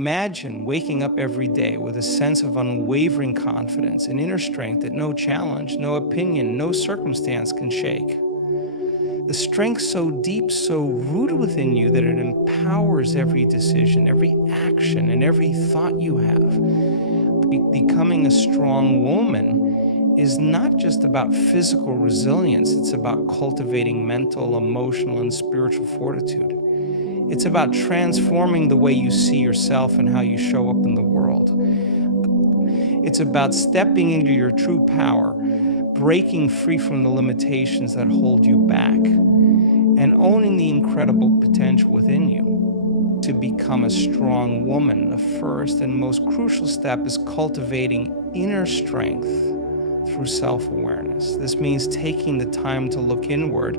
Imagine waking up every day with a sense of unwavering confidence and inner strength that no challenge, no opinion, no circumstance can shake. The strength so deep, so rooted within you that it empowers every decision, every action, and every thought you have. Becoming a strong woman is not just about physical resilience, it's about cultivating mental, emotional, and spiritual fortitude. It's about transforming the way you see yourself and how you show up in the world. It's about stepping into your true power, breaking free from the limitations that hold you back, and owning the incredible potential within you. To become a strong woman, the first and most crucial step is cultivating inner strength through self-awareness. This means taking the time to look inward,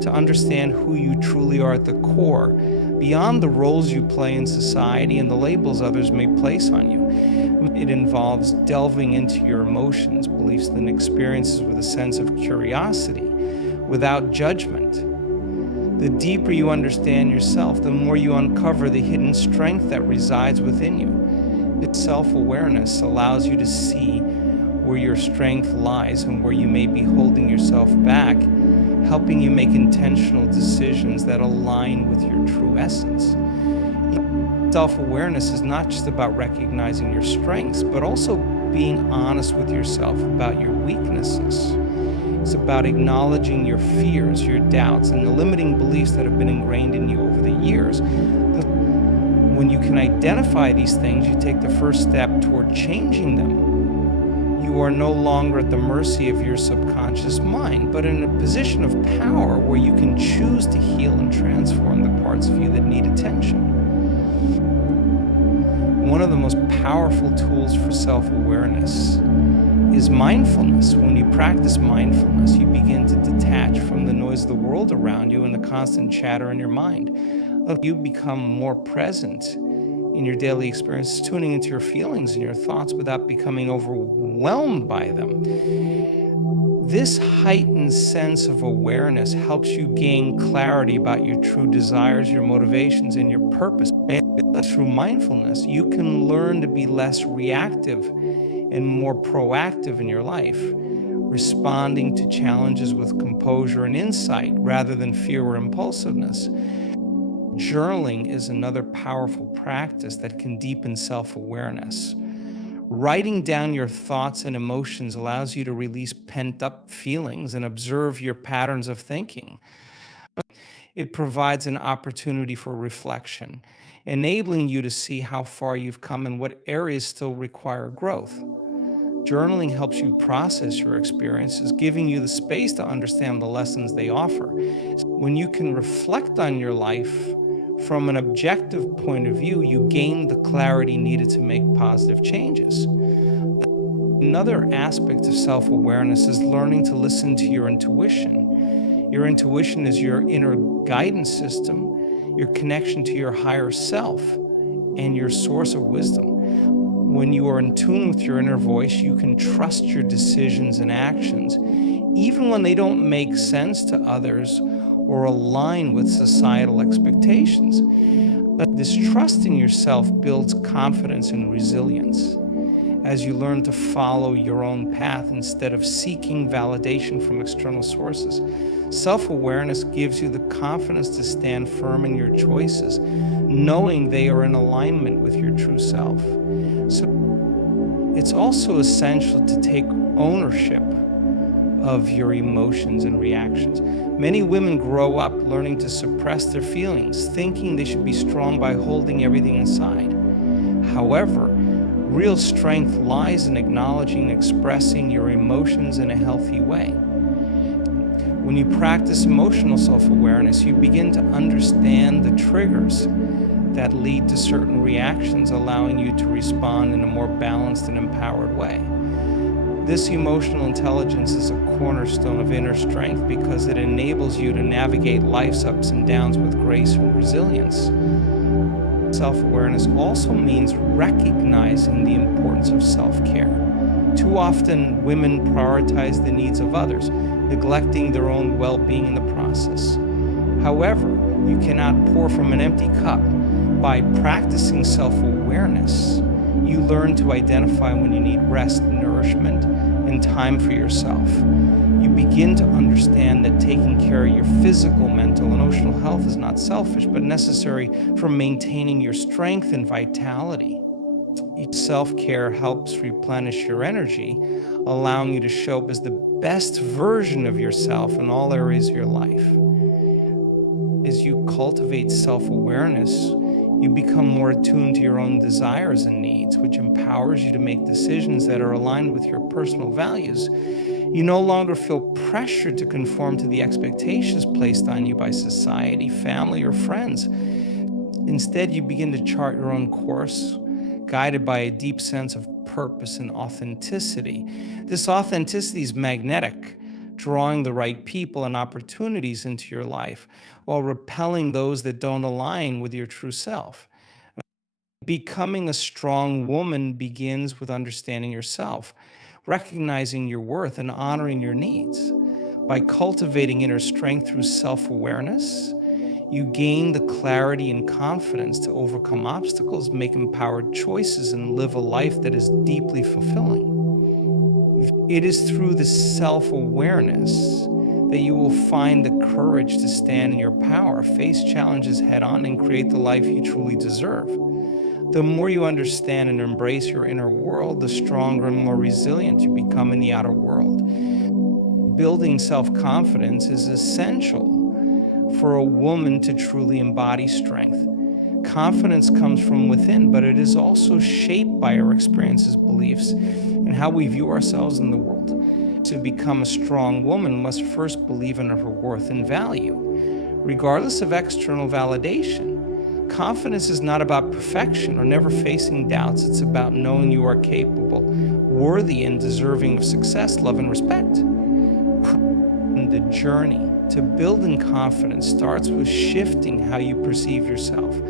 to understand who you truly are at the core, beyond the roles you play in society and the labels others may place on you. It involves delving into your emotions, beliefs, and experiences with a sense of curiosity, without judgment. The deeper you understand yourself, the more you uncover the hidden strength that resides within you. Self-awareness allows you to see where your strength lies and where you may be holding yourself back, helping you make intentional decisions that align with your true essence. Self-awareness is not just about recognizing your strengths, but also being honest with yourself about your weaknesses. It's about acknowledging your fears, your doubts, and the limiting beliefs that have been ingrained in you over the years. When you can identify these things, you take the first step toward changing them. You are no longer at the mercy of your subconscious mind, but in a position of power where you can choose to heal and transform the parts of you that need attention. One of the most powerful tools for self-awareness is mindfulness. When you practice mindfulness, you begin to detach from the noise of the world around you and the constant chatter in your mind. You become more present in your daily experiences, tuning into your feelings and your thoughts without becoming overwhelmed by them. This heightened sense of awareness helps you gain clarity about your true desires, your motivations, and your purpose. And through mindfulness, you can learn to be less reactive and more proactive in your life, responding to challenges with composure and insight rather than fear or impulsiveness. Journaling is another powerful practice that can deepen self-awareness. Writing down your thoughts and emotions allows you to release pent-up feelings and observe your patterns of thinking. It provides an opportunity for reflection, enabling you to see how far you've come and what areas still require growth. Journaling helps you process your experiences, giving you the space to understand the lessons they offer. When you can reflect on your life from an objective point of view, you gain the clarity needed to make positive changes. Another aspect of self-awareness is learning to listen to your intuition. Your intuition is your inner guidance system, your connection to your higher self, and your source of wisdom. When you are in tune with your inner voice, you can trust your decisions and actions, even when they don't make sense to others or align with societal expectations. But this trust in yourself builds confidence and resilience as you learn to follow your own path instead of seeking validation from external sources. Self-awareness gives you the confidence to stand firm in your choices, knowing they are in alignment with your true self. So it's also essential to take ownership of your emotions and reactions. Many women grow up learning to suppress their feelings, thinking they should be strong by holding everything inside. However, real strength lies in acknowledging and expressing your emotions in a healthy way. When you practice emotional self-awareness, you begin to understand the triggers that lead to certain reactions, allowing you to respond in a more balanced and empowered way. This emotional intelligence is a cornerstone of inner strength because it enables you to navigate life's ups and downs with grace and resilience. Self-awareness also means recognizing the importance of self-care. Too often, women prioritize the needs of others, neglecting their own well-being in the process. However, you cannot pour from an empty cup. By practicing self-awareness, self-awareness, you learn to identify when you need rest, nourishment, and time for yourself. You begin to understand that taking care of your physical, mental, and emotional health is not selfish, but necessary for maintaining your strength and vitality. Self-care helps replenish your energy, allowing you to show up as the best version of yourself in all areas of your life. As you cultivate self-awareness, you become more attuned to your own desires and needs, which empowers you to make decisions that are aligned with your personal values. You no longer feel pressured to conform to the expectations placed on you by society, family, or friends. Instead, you begin to chart your own course, guided by a deep sense of purpose and authenticity. This authenticity is magnetic, drawing the right people and opportunities into your life while repelling those that don't align with your true self. Becoming a strong woman begins with understanding yourself, recognizing your worth, and honoring your needs. By cultivating inner strength through self-awareness, you gain the clarity and confidence to overcome obstacles, make empowered choices, and live a life that is deeply fulfilling. It is through the self-awareness that you will find the courage to stand in your power, face challenges head-on, and create the life you truly deserve. The more you understand and embrace your inner world, the stronger and more resilient you become in the outer world. Building self-confidence is essential for a woman to truly embody strength. Confidence comes from within, but it is also shaped by our experiences, beliefs, and how we view ourselves in the world. To become a strong woman must first believe in her worth and value, regardless of external validation. Confidence is not about perfection or never facing doubts. It's about knowing you are capable, worthy, and deserving of success, love, and respect. The journey to building confidence starts with shifting how you perceive yourself.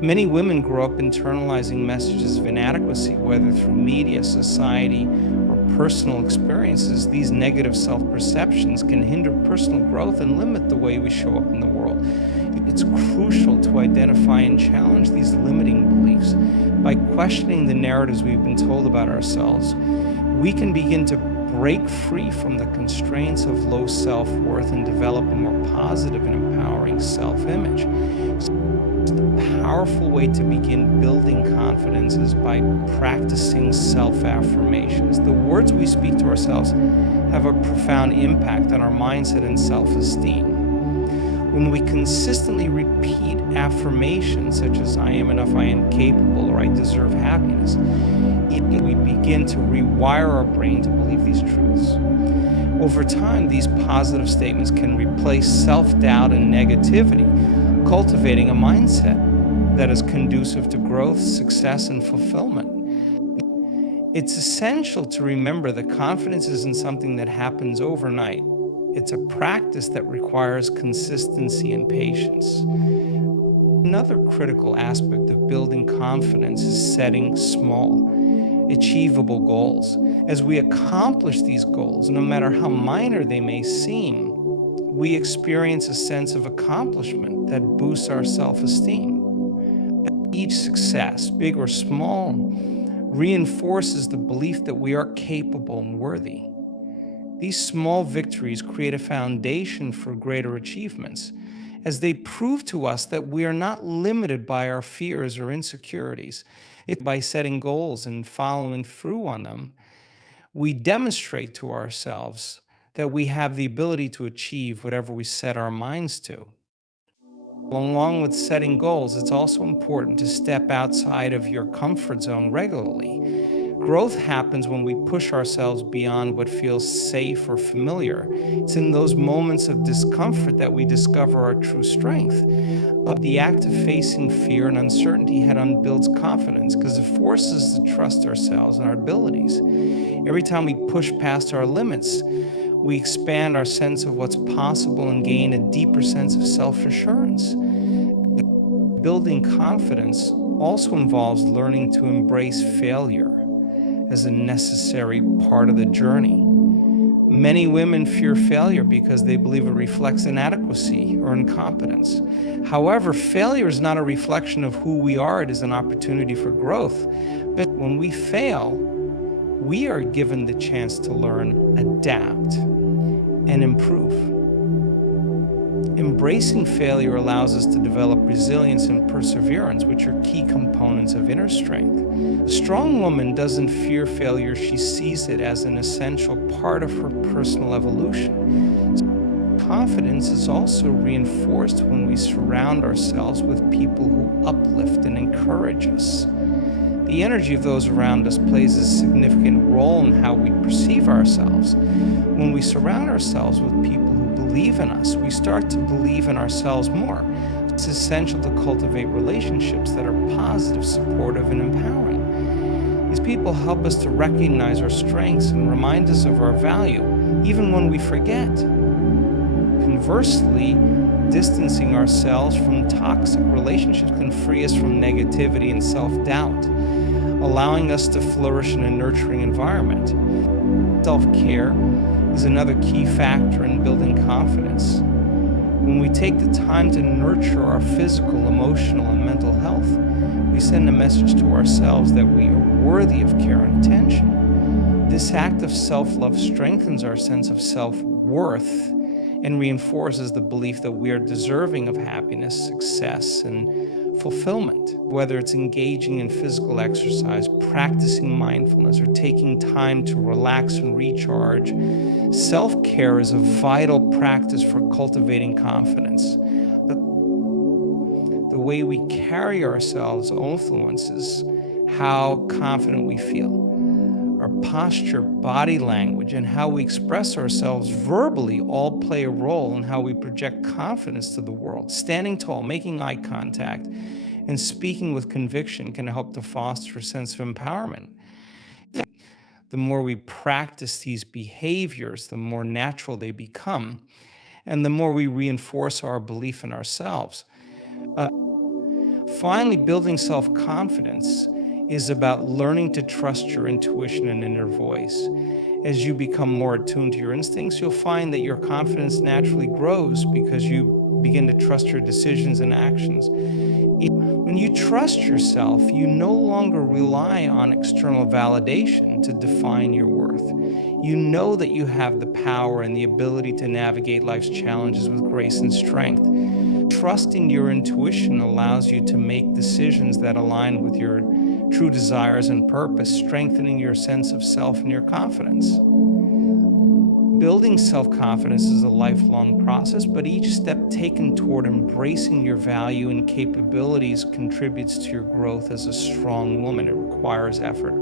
Many women grow up internalizing messages of inadequacy, whether through media, society, or personal experiences. These negative self-perceptions can hinder personal growth and limit the way we show up in the world. It's crucial to identify and challenge these limiting beliefs. By questioning the narratives we've been told about ourselves, we can begin to break free from the constraints of low self-worth and develop a more positive and empowering self-image. The powerful way to begin building confidence is by practicing self-affirmations. The words we speak to ourselves have a profound impact on our mindset and self-esteem. When we consistently repeat affirmations such as "I am enough," "I am capable," or "I deserve happiness," we begin to rewire our brain to believe these truths. Over time, these positive statements can replace self-doubt and negativity, cultivating a mindset that is conducive to growth, success, and fulfillment. It's essential to remember that confidence isn't something that happens overnight. It's a practice that requires consistency and patience. Another critical aspect of building confidence is setting small, achievable goals. As we accomplish these goals, no matter how minor they may seem, we experience a sense of accomplishment that boosts our self-esteem. Each success, big or small, reinforces the belief that we are capable and worthy. These small victories create a foundation for greater achievements, as they prove to us that we are not limited by our fears or insecurities. By setting goals and following through on them, we demonstrate to ourselves that we have the ability to achieve whatever we set our minds to. Along with setting goals, it's also important to step outside of your comfort zone regularly. Growth happens when we push ourselves beyond what feels safe or familiar. It's in those moments of discomfort that we discover our true strength. The act of facing fear and uncertainty head-on builds confidence because it forces us to trust ourselves and our abilities. Every time we push past our limits, we expand our sense of what's possible and gain a deeper sense of self-assurance. Building confidence also involves learning to embrace failure as a necessary part of the journey. Many women fear failure because they believe it reflects inadequacy or incompetence. However, failure is not a reflection of who we are, it is an opportunity for growth. But when we fail, we are given the chance to learn, adapt, and improve. Embracing failure allows us to develop resilience and perseverance, which are key components of inner strength. A strong woman doesn't fear failure, she sees it as an essential part of her personal evolution. Confidence is also reinforced when we surround ourselves with people who uplift and encourage us. The energy of those around us plays a significant role in how we perceive ourselves. When we surround ourselves with people who believe in us, we start to believe in ourselves more. It's essential to cultivate relationships that are positive, supportive, and empowering. These people help us to recognize our strengths and remind us of our value, even when we forget. Conversely, distancing ourselves from toxic relationships can free us from negativity and self-doubt, allowing us to flourish in a nurturing environment. Self-care is another key factor in building confidence. When we take the time to nurture our physical, emotional, and mental health, we send a message to ourselves that we are worthy of care and attention. This act of self-love strengthens our sense of self-worth and reinforces the belief that we are deserving of happiness, success, and fulfillment. Whether it's engaging in physical exercise, practicing mindfulness, or taking time to relax and recharge, self-care is a vital practice for cultivating confidence. The way we carry ourselves influences how confident we feel. Our posture, body language, and how we express ourselves verbally all play a role in how we project confidence to the world. Standing tall, making eye contact, and speaking with conviction can help to foster a sense of empowerment. The more we practice these behaviors, the more natural they become, and the more we reinforce our belief in ourselves. Finally, building self-confidence is about learning to trust your intuition and inner voice. As you become more attuned to your instincts, you'll find that your confidence naturally grows because you begin to trust your decisions and actions. When you trust yourself, you no longer rely on external validation to define your worth. You know that you have the power and the ability to navigate life's challenges with grace and strength. Trusting your intuition allows you to make decisions that align with your true desires and purpose, strengthening your sense of self and your confidence. Building self-confidence is a lifelong process, but each step taken toward embracing your value and capabilities contributes to your growth as a strong woman. It requires effort,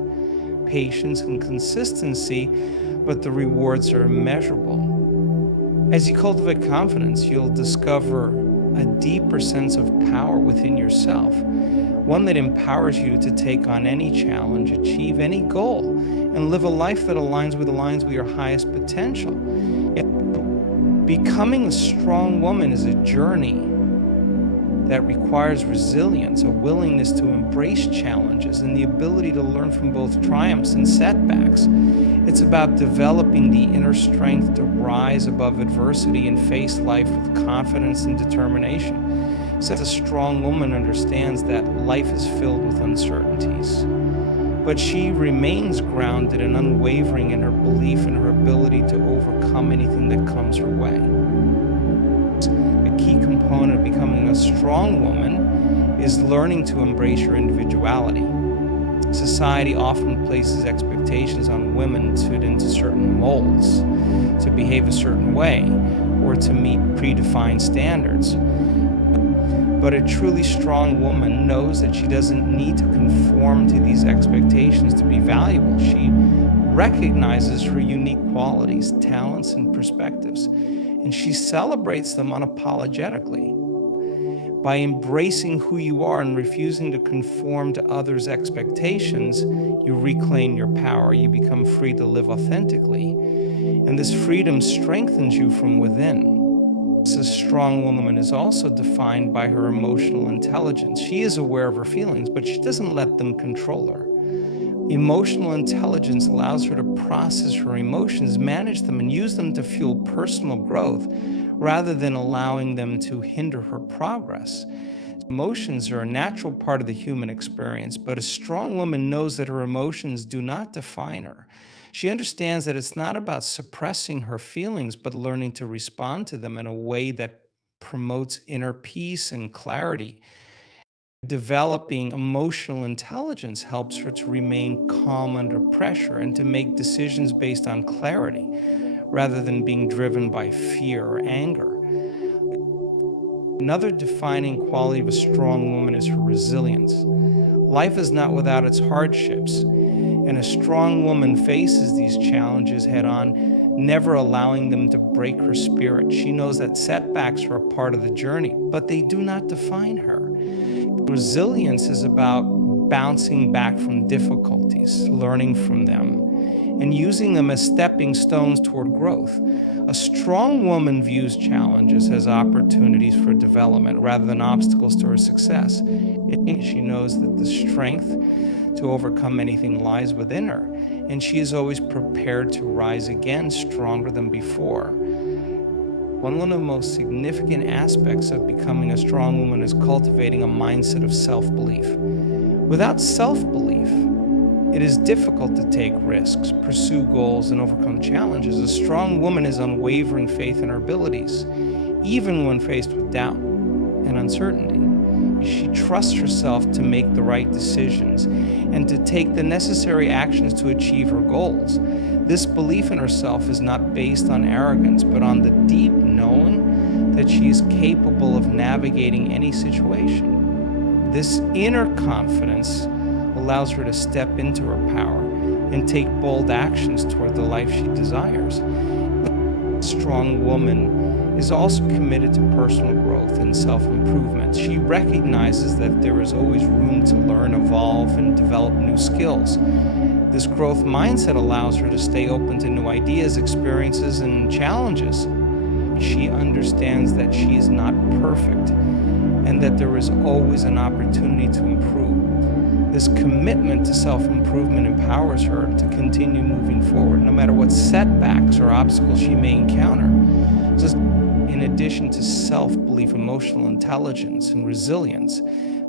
patience, and consistency, but the rewards are immeasurable. As you cultivate confidence, you'll discover a deeper sense of power within yourself, one that empowers you to take on any challenge, achieve any goal, and live a life that aligns with your highest potential. Becoming a strong woman is a journey that requires resilience, a willingness to embrace challenges, and the ability to learn from both triumphs and setbacks. It's about developing the inner strength to rise above adversity and face life with confidence and determination. So a strong woman understands that life is filled with uncertainties, but she remains grounded and unwavering in her belief in her ability to overcome anything that comes her way. A key component of becoming a strong woman is learning to embrace your individuality. Society often places expectations on women to fit into certain molds, to behave a certain way, or to meet predefined standards. But a truly strong woman knows that she doesn't need to conform to these expectations to be valuable. She recognizes her unique qualities, talents, and perspectives, and she celebrates them unapologetically. By embracing who you are and refusing to conform to others' expectations, you reclaim your power. You become free to live authentically, and this freedom strengthens you from within. A strong woman is also defined by her emotional intelligence. She is aware of her feelings, but she doesn't let them control her. Emotional intelligence allows her to process her emotions, manage them, and use them to fuel personal growth rather than allowing them to hinder her progress. Emotions are a natural part of the human experience, but a strong woman knows that her emotions do not define her. She understands that it's not about suppressing her feelings, but learning to respond to them in a way that promotes inner peace and clarity. Developing emotional intelligence helps her to remain calm under pressure and to make decisions based on clarity rather than being driven by fear or anger. Another defining quality of a strong woman is her resilience. Life is not without its hardships, and a strong woman faces these challenges head on, never allowing them to break her spirit. She knows that setbacks are a part of the journey, but they do not define her. Resilience is about bouncing back from difficulties, learning from them, and using them as stepping stones toward growth. A strong woman views challenges as opportunities for development rather than obstacles to her success. She knows that the strength to overcome anything lies within her, and she is always prepared to rise again stronger than before. One of the most significant aspects of becoming a strong woman is cultivating a mindset of self-belief. Without self-belief, it is difficult to take risks, pursue goals, and overcome challenges. A strong woman has unwavering faith in her abilities, even when faced with doubt and uncertainty. She trusts herself to make the right decisions and to take the necessary actions to achieve her goals. This belief in herself is not based on arrogance, but on the deep knowing that she is capable of navigating any situation. This inner confidence allows her to step into her power and take bold actions toward the life she desires. A strong woman is also committed to personal growth and self-improvement. She recognizes that there is always room to learn, evolve, and develop new skills. This growth mindset allows her to stay open to new ideas, experiences, and challenges. She understands that she is not perfect and that there is always an opportunity to improve. This commitment to self-improvement empowers her to continue moving forward, no matter what setbacks or obstacles she may encounter. In addition to self-belief, emotional intelligence, and resilience,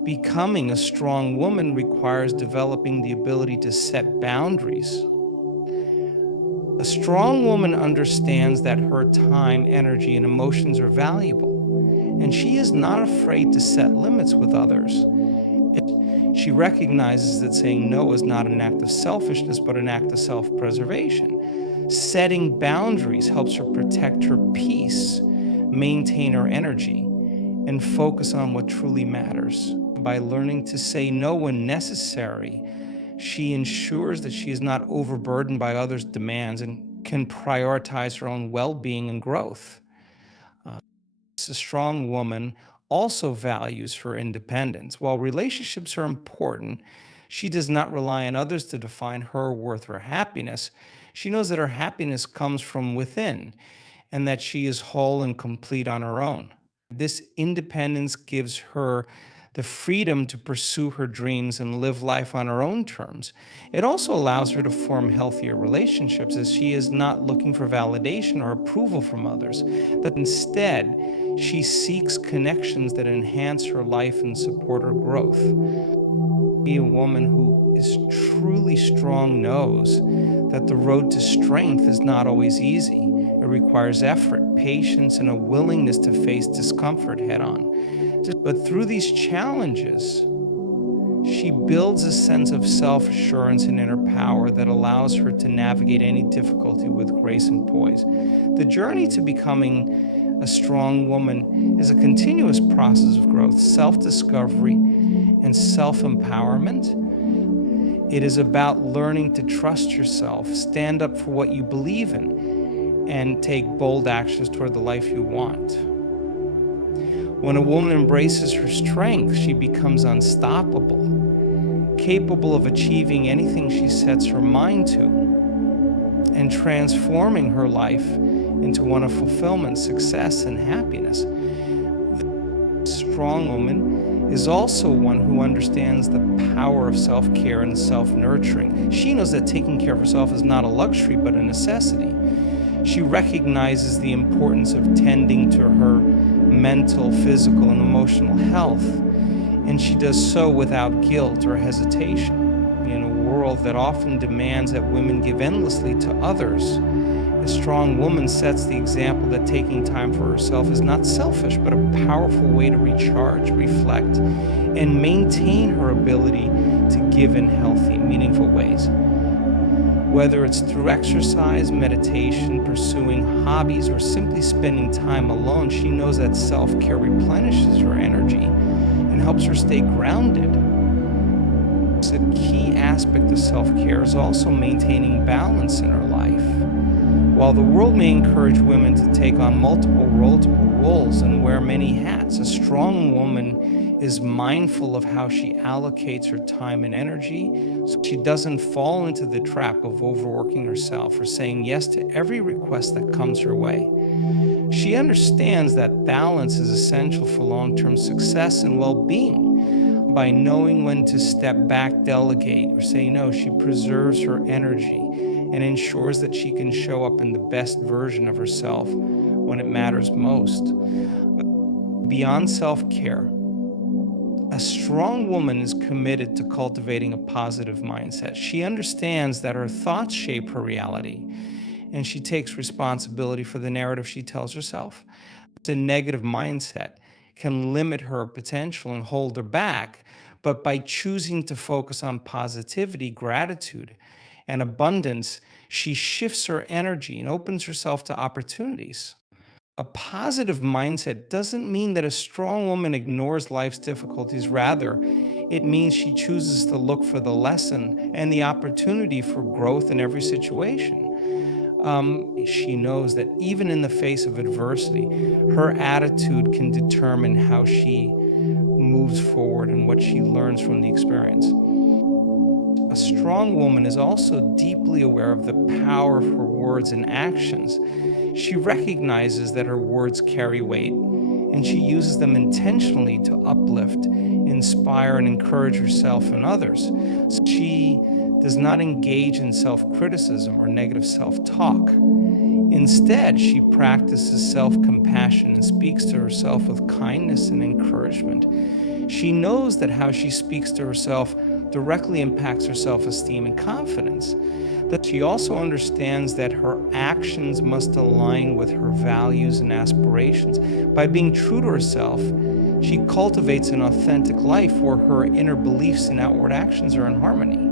becoming a strong woman requires developing the ability to set boundaries. A strong woman understands that her time, energy, and emotions are valuable, and she is not afraid to set limits with others. She recognizes that saying no is not an act of selfishness, but an act of self-preservation. Setting boundaries helps her protect her peace, maintain her energy, and focus on what truly matters. By learning to say no when necessary, she ensures that she is not overburdened by others' demands and can prioritize her own well-being and growth. A strong woman also values her independence. While relationships are important, she does not rely on others to define her worth or happiness. She knows that her happiness comes from within and that she is whole and complete on her own. This independence gives her the freedom to pursue her dreams and live life on her own terms. It also allows her to form healthier relationships, as she is not looking for validation or approval from others, that instead she seeks connections that enhance her life and support her growth. A woman who is truly strong knows that the road to strength is not always easy. It requires effort, patience, and a willingness to face discomfort head on. But through these challenges, she builds a sense of self-assurance and inner power that allows her to navigate any difficulty with grace and poise. The journey to becoming a strong woman is a continuous process of growth, self-discovery, and self-empowerment. It is about learning to trust yourself, stand up for what you believe in, and take bold actions toward the life you want. When a woman embraces her strength, she becomes unstoppable, capable of achieving anything she sets her mind to, and transforming her life into one of fulfillment, success, and happiness. A strong woman is also one who understands the power of self-care and self-nurturing. She knows that taking care of herself is not a luxury, but a necessity. She recognizes the importance of tending to her mental, physical, and emotional health, and she does so without guilt or hesitation. In a world that often demands that women give endlessly to others, a strong woman sets the example that taking time for herself is not selfish, but a powerful way to recharge, reflect, and maintain her ability to give in healthy, meaningful ways. Whether it's through exercise, meditation, pursuing hobbies, or simply spending time alone, she knows that self-care replenishes her energy and helps her stay grounded. A key aspect of self-care is also maintaining balance in her life. While the world may encourage women to take on multiple roles and wear many hats, a strong woman is mindful of how she allocates her time and energy so she doesn't fall into the trap of overworking herself or saying yes to every request that comes her way. She understands that balance is essential for long-term success and well-being. By knowing when to step back, delegate, or say no, she preserves her energy and ensures that she can show up in the best version of herself when it matters most. Beyond self-care, a strong woman is committed to cultivating a positive mindset. She understands that her thoughts shape her reality, and she takes responsibility for the narrative she tells herself. A negative mindset can limit her potential and hold her back, but by choosing to focus on positivity, gratitude, and abundance, she shifts her energy and opens herself to opportunities. A positive mindset doesn't mean that a strong woman ignores life's difficulties. Rather, it means she chooses to look for the lesson and the opportunity for growth in every situation. She knows that even in the face of adversity, her attitude can determine how she moves forward and what she learns from the experience. A strong woman is also deeply aware of the power of her words and actions. She recognizes that her words carry weight, and she uses them intentionally to uplift, inspire, and encourage herself and others. So she does not engage in self-criticism or negative self-talk. Instead, she practices self-compassion and speaks to herself with kindness and encouragement. She knows that how she speaks to herself directly impacts her self-esteem and confidence. That she also understands that her actions must align with her values and aspirations. By being true to herself, she cultivates an authentic life where her inner beliefs and outward actions are in harmony.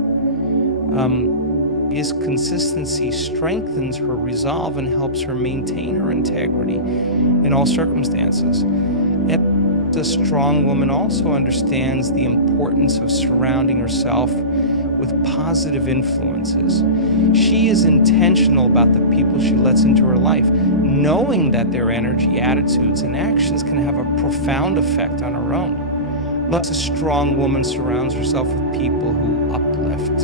His consistency strengthens her resolve and helps her maintain her integrity in all circumstances. A strong woman also understands the importance of surrounding herself with positive influences. She is intentional about the people she lets into her life, knowing that their energy, attitudes, and actions can have a profound effect on her own. Thus, a strong woman surrounds herself with people who uplift,